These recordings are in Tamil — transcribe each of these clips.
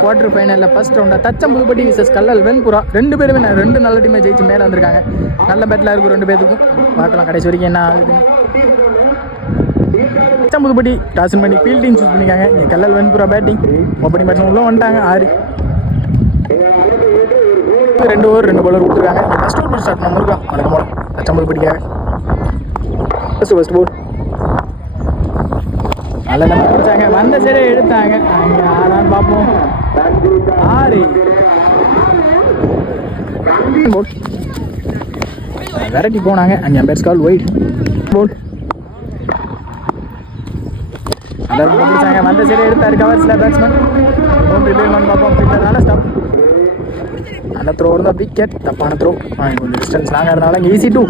குவார்டர் ஃபைனலில் ஃபர்ஸ்ட் ரவுண்டாக தச்சம்புதுப்பட்டி விசஸ் கல்லல் வெண்புறா. ரெண்டு பேருமே ரெண்டு நல்ல டீமை ஜெயிச்சு மேலே வந்திருக்காங்க. நல்ல பேட்டில் இருக்கும் ரெண்டு பேருக்கும். பார்க்கலாம் கடைசி வரைக்கும் என்ன ஆகுதுன்னு. தச்சம்புதுப்பட்டி டாஸ் பண்ணி ஃபீல்டிங் சூஸ் பண்ணிக்காங்க. இங்கே Kallal Venpura batting. Opening batsman உள்ளே வந்துட்டாங்க 6. 2 ஓவர் 2 பாலர் கொடுத்துருக்காங்க. ஃபர்ஸ்ட் ஓவர் ஸ்டார்ட் பண்ண முருகா வணக்கம் போல தச்சம்புதுப்பட்டிக்காக. ஃபர்ஸ்ட் போல் நல்ல பிடிச்சாங்க. வந்த சைடே எடுத்தாங்க. அங்கே ஆறான்னு பார்ப்போம். 6 போல் வெரைட்டி போனாங்க. அங்கே பேட்ஸ் கால் ஒயிட் போல் நல்லா பிடிச்சாங்க. வந்த சைடே எடுத்தார் கவர்ஸில் பேட்ஸ்மேன். பார்ப்போம். நல்ல ஸ்டாப். நல்ல த்ரோ இருந்தால் விக்கெட். தப்பான த்ரோ. கொஞ்சம் டிஸ்டன்ஸ் லாங்காக இருந்தாலும் இங்கே ஈஸி 2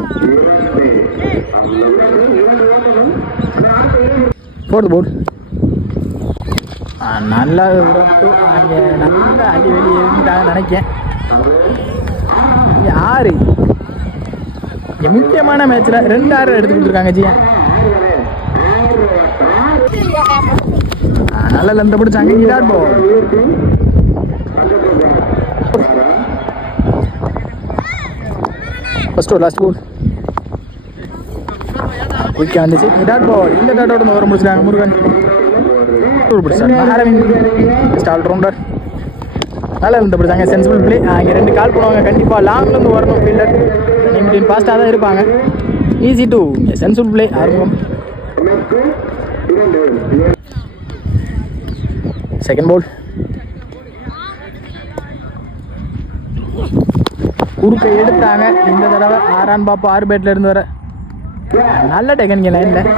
4th போல் நல்லா விடட்டும். அங்கே நல்ல அடி வெளியே இருந்தாங்க நினைக்கேன். 6 இங்கே முக்கியமான மேட்ச்சில் 2 6 எடுத்து கொடுத்துருக்காங்க ஜியா. நல்ல லெந்த பிடிச்சாங்க. இதாட் ball first over last ball குயிக்காக வந்துச்சு. Dot ball. இந்த டாட்டோட முதல்ல முடிச்சிருக்காங்க முருகன். ஸ்டால் ரவுண்டர் நல்லா இருந்து பிடிச்சாங்க. Sensible play. இங்கே 2 கால் பண்ணுவாங்க. கண்டிப்பாக லாங்லேருந்து வரணும் ஃபீல்டர். ரன்னிங் ஃபாஸ்ட்டாக தான் இருப்பாங்க. ஈஸி 2 சென்சிபிள் பிளே ஆரம்பம். செகண்ட் போல் குறுக்க எடுத்தாங்க. இந்த தடவை 6 பாப்பா 6 பேட்டில் இருந்து வர நல்ல டெக்கனிங்க லைனில்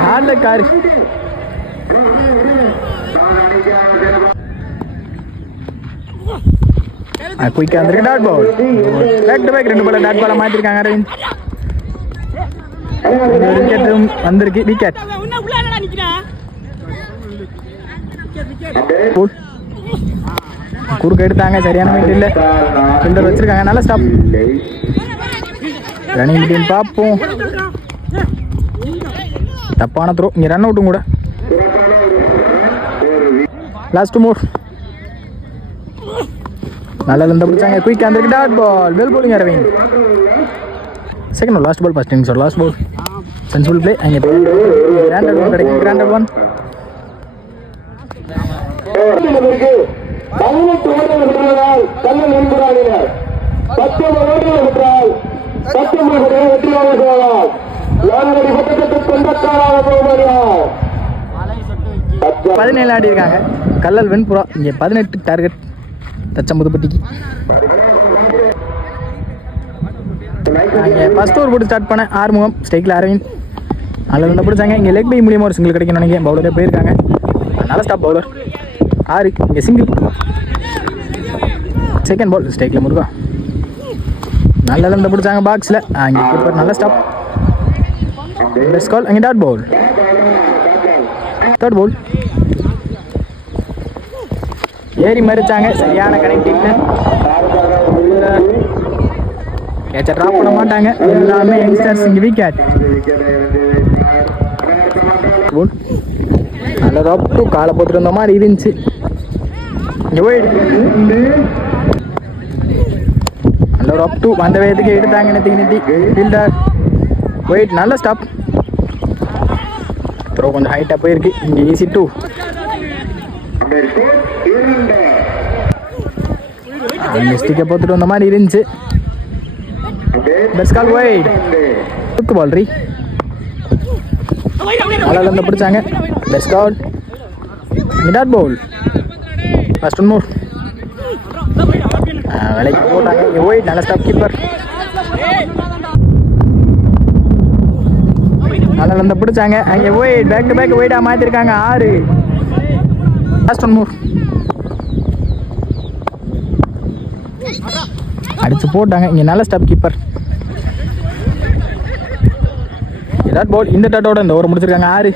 ஹார்டில் காரு. குயிக்காக வந்துருக்கு. Dot ball. Back to back 2 ball dot பாலை மாற்றிருக்காங்க. அரவிந்த் விக்கெட்டும் வந்திருக்கு. விக்கெட் குறுக்க எடுத்தாங்க. சரியான வெயிட் இல்லை. ஃபீல்டர் வச்சிருக்காங்க. நல்ல ஸ்டாப். ரன்னிங் டீம் பார்ப்போம். தப்பான த்ரோ. இங்கே ரன் அவுட்டும் கூட. லாஸ்ட் மோர் நல்லா இருந்தா பிடிச்சாங்க. குயிக்காக இருந்திருக்கு. Dot ball. Well bowling Aravind. Second last ball first innings last ball. Sensible play. அங்கே கிராண்டட் 1 கிடைக்கும். கிராண்டட் 1 17 ஆடி இருக்காங்க கல்லல் வெண்புறா. இங்கே 18 டார்கெட் தச்சம்புதுப்பட்டிக்கு. அங்கே ஃபர்ஸ்ட் ஓவர் போட்டு ஸ்டார்ட் பண்ண ஆறுமுகம். ஸ்ட்ரைக்கில் அரவிந்த் நல்லா இருந்தால் பிடிச்சாங்க. இங்கே லெக் பை மூலியமாக ஒரு சிங்கிள் கிடைக்கும் நினைக்கிறேன். பவுலரே போயிருக்காங்க. நல்ல ஸ்டாப் பவுலர் 6. இங்கே சிங்கிள். செகண்ட் பால் ஸ்ட்ரைக்கில் முருகா நல்லா இருந்தால் பிடிச்சாங்க பாக்ஸில். அங்கே கீப்பர் நல்ல ஸ்டாப். பெஸ்ட் கால். அங்கே டாட் பால். தேர்ட் பால் ஏறி மறிச்சாங்க. சரியான கனெக்டிங்கில் கேட்சை ட்ராப் பண்ண மாட்டாங்க. எல்லாமே யங்ஸ்டர்ஸ். இங்கே விக்கெட். நல்ல டாப் 2 காலை போட்டுட்டு இருந்த மாதிரி இருந்துச்சு. இங்கே போயிடு. நல்ல ஒரு அப் 2 வந்த வேகத்துக்கு எடுத்தாங்க. நெத்தி ஃபீல்டர் வெயிட். நல்ல ஸ்டாப். த்ரோ கொஞ்சம் ஹைட்டாக போயிருக்கு. இங்கே ஈஸி 2 மிஸ்டேக்கை போட்டுட்டு வந்த மாதிரி இருந்துச்சு. Best call wide. தூக்கு பால் ரீ நல்லா இருந்து பிடிச்சாங்க. Best call. Dot ball. First 1 more விலைக்கு போட்டாங்க. ஒயிட் நல்ல ஸ்டாப். கீப்பர் நல்லா இருந்து பிடிச்சாங்க. அங்கே ஒயிட் பேக் டு பேக் ஒயிட்டாக மாற்றிருக்காங்க. 6 லாஸ்ட் 1 மோர் அடிச்சு போட்டாங்க. இங்கே நல்ல ஸ்டாப். Keeper dot ball. இந்த டாட்டோட இந்த ஓவர் முடிச்சிருக்காங்க. 6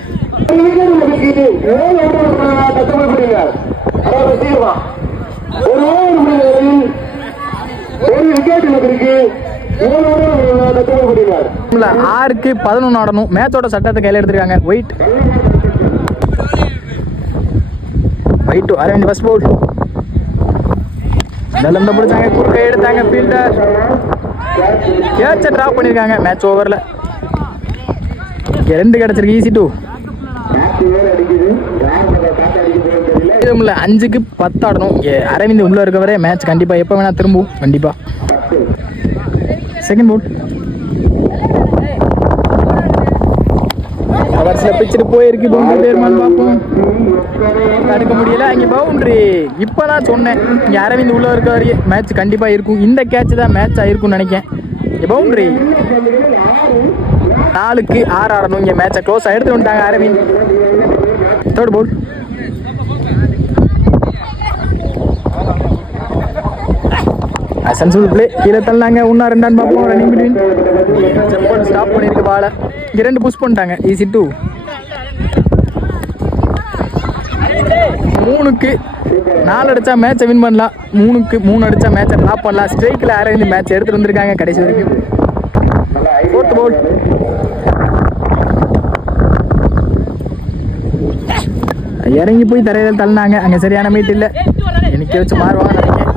6க்கு 11 ஆடணும். மேட்சோட சட்டத்தை கையில் எடுத்திருக்காங்க. Wide Aravind first ball. இந்த பிடிச்சாங்க, குறுக்க எடுத்தாங்க ஃபீல்டர், கேட்சை ட்ராப் பண்ணியிருக்காங்க. மேட்ச் ஓவரில் 2 கிடச்சிருக்கு. ஈஸி 2. 5க்கு 10 ஆடணும். இங்கே அரவிந்த் உள்ளே இருக்க வரை மேட்ச் கண்டிப்பாக எப்போ வேணால் திரும்பும். கண்டிப்பாக செகண்ட் போல் கவர்ஸில் பிடிச்சிட்டு போயிருக்கு. பவுண்டரி பேருமான்னு பார்ப்போம். தடுக்க முடியல. இங்கே பவுண்டரி. இப்போ தான் சொன்னேன், இங்கே அரவிந்த் உள்ளே இருக்க வரையே மேட்ச் கண்டிப்பாக இருக்கும். இந்த கேட்ச் தான் மேட்ச் ஆகிருக்கும்னு நினைக்கிறேன். இங்கே பவுண்டரி. 4க்கு 6 ஆடணும். இங்கே மேட்சை க்ளோஸாக எடுத்து வந்துட்டாங்க அரவிந்த். தேர்ட் போல் சென்சிபிள் பிளே. கீழே தள்ளாங்க. 1-2 பார்ப்போம். Running between. ஸ்டாப் பண்ணியிருக்கு பாலை. இங்கே 2 புஷ் பண்ணிட்டாங்க. ஈஸி 2. 3க்கு 4 அடித்தா மேட்சை வின் பண்ணலாம். 3க்கு 3 அடித்தா மேட்சை ட்ராப் பண்ணலாம். ஸ்ட்ரைக்கில் அரவிந்த் மேட்ச் எடுத்துகிட்டு வந்திருக்காங்க கடைசி வரைக்கும். ஃபோர்த் போல் இறங்கி போய் தரையில் தள்ளினாங்க. அங்கே சரியான மீட் இல்லை. எனக்கு வச்சு மாறுவாங்க நினைக்கிறேன்.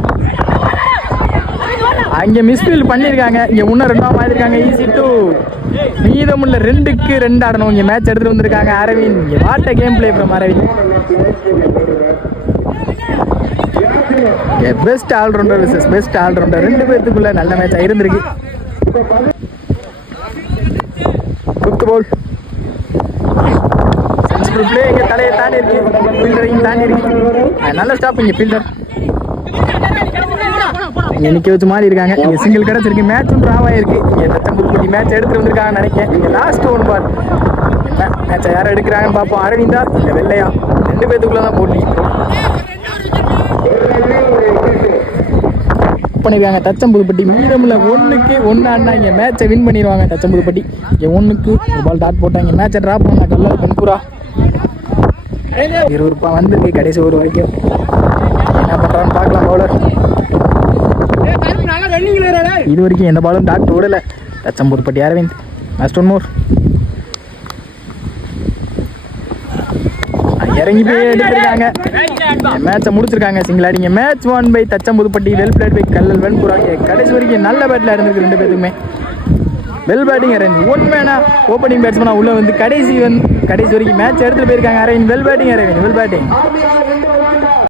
அங்கே மிஸ்ஃபீல்ட் பண்ணியிருக்காங்க. இங்கே 1-2 மாற்றிருக்காங்க. ஈஸி 2. மீதமுள்ள 2க்கு 2 ஆடணும். இங்கே மேட்ச் எடுத்துகிட்டு வந்திருக்காங்க அரவிந்த். இங்கே what a game play from Arvind. Best all rounder versus best all rounder 2 பேர்த்துக்குள்ள நல்ல மேட்ச் இருந்திருக்கு. 5th போல் சென்சிபிள் பிளே. இங்கே தலையை தாண்டி இருக்கு. ஃபீல்டரையும் தாண்டி இருக்கு. நல்ல ஸ்டாப். இங்கே ஃபீல்டர் இங்கே நிற்க வச்சு மாறி இருக்காங்க. இங்கே சிங்கிள் கிடச்சிருக்கு. மேட்சும் ட்ராவாக இருக்குது. இங்கே தச்சம்புதுப்பட்டி மேட்ச் எடுத்துகிட்டு வந்திருக்காங்கன்னு நினைக்கிறேன். இங்கே லாஸ்ட் 1 பால். என்ன மேட்சை யாரை எடுக்கிறாங்கன்னு பார்ப்போம். அரவிந்தா இல்லை வெள்ளையா? 2 பேர்த்துக்குள்ளே தான் போட்டி பண்ணியிருக்காங்க தச்சம்புதுப்பட்டி. மீதமுள்ள 1க்கு 1 ஆடினா இங்கே மேட்சை வின் பண்ணிடுவாங்க தச்சம்புதுப்பட்டி. இங்கே 1க்கு 1 பால் டாட் போட்டாங்க. மேட்சை ட்ராப் பண்ணாங்க கல்லர் கண்பூரா. விறுவிறுப்பாக வந்திருக்கு கடைசி ஒரு வரைக்கும். என்ன பண்ணுறான்னு பார்க்கலாம். பவுலர் இது வரைக்கும் எந்த பாலும் டாக்டர் விடலை தச்சம்புதுப்பட்டி அரவிந்த். லாஸ்ட் 1 மோர். இறங்கி போய் எடுத்துருக்காங்க. மேட்சை முடிச்சிருக்காங்க. சிங்கிள் ஆடிங்க. Match 1 by Thachampudupatti. Well played by Kallal Venpura. கடைசி வரைக்கும் நல்ல பேட்டில் இருந்திருக்கு 2 பேருக்குமே. Well batting Aravind. 1 மேனா ஓப்பனிங் பேட்ஸ்மேனா உள்ளே வந்து கடைசி வரைக்கும் மேட்ச் எடுத்துகிட்டு போயிருக்காங்க Aravind. Well batting Aravind. Well batting.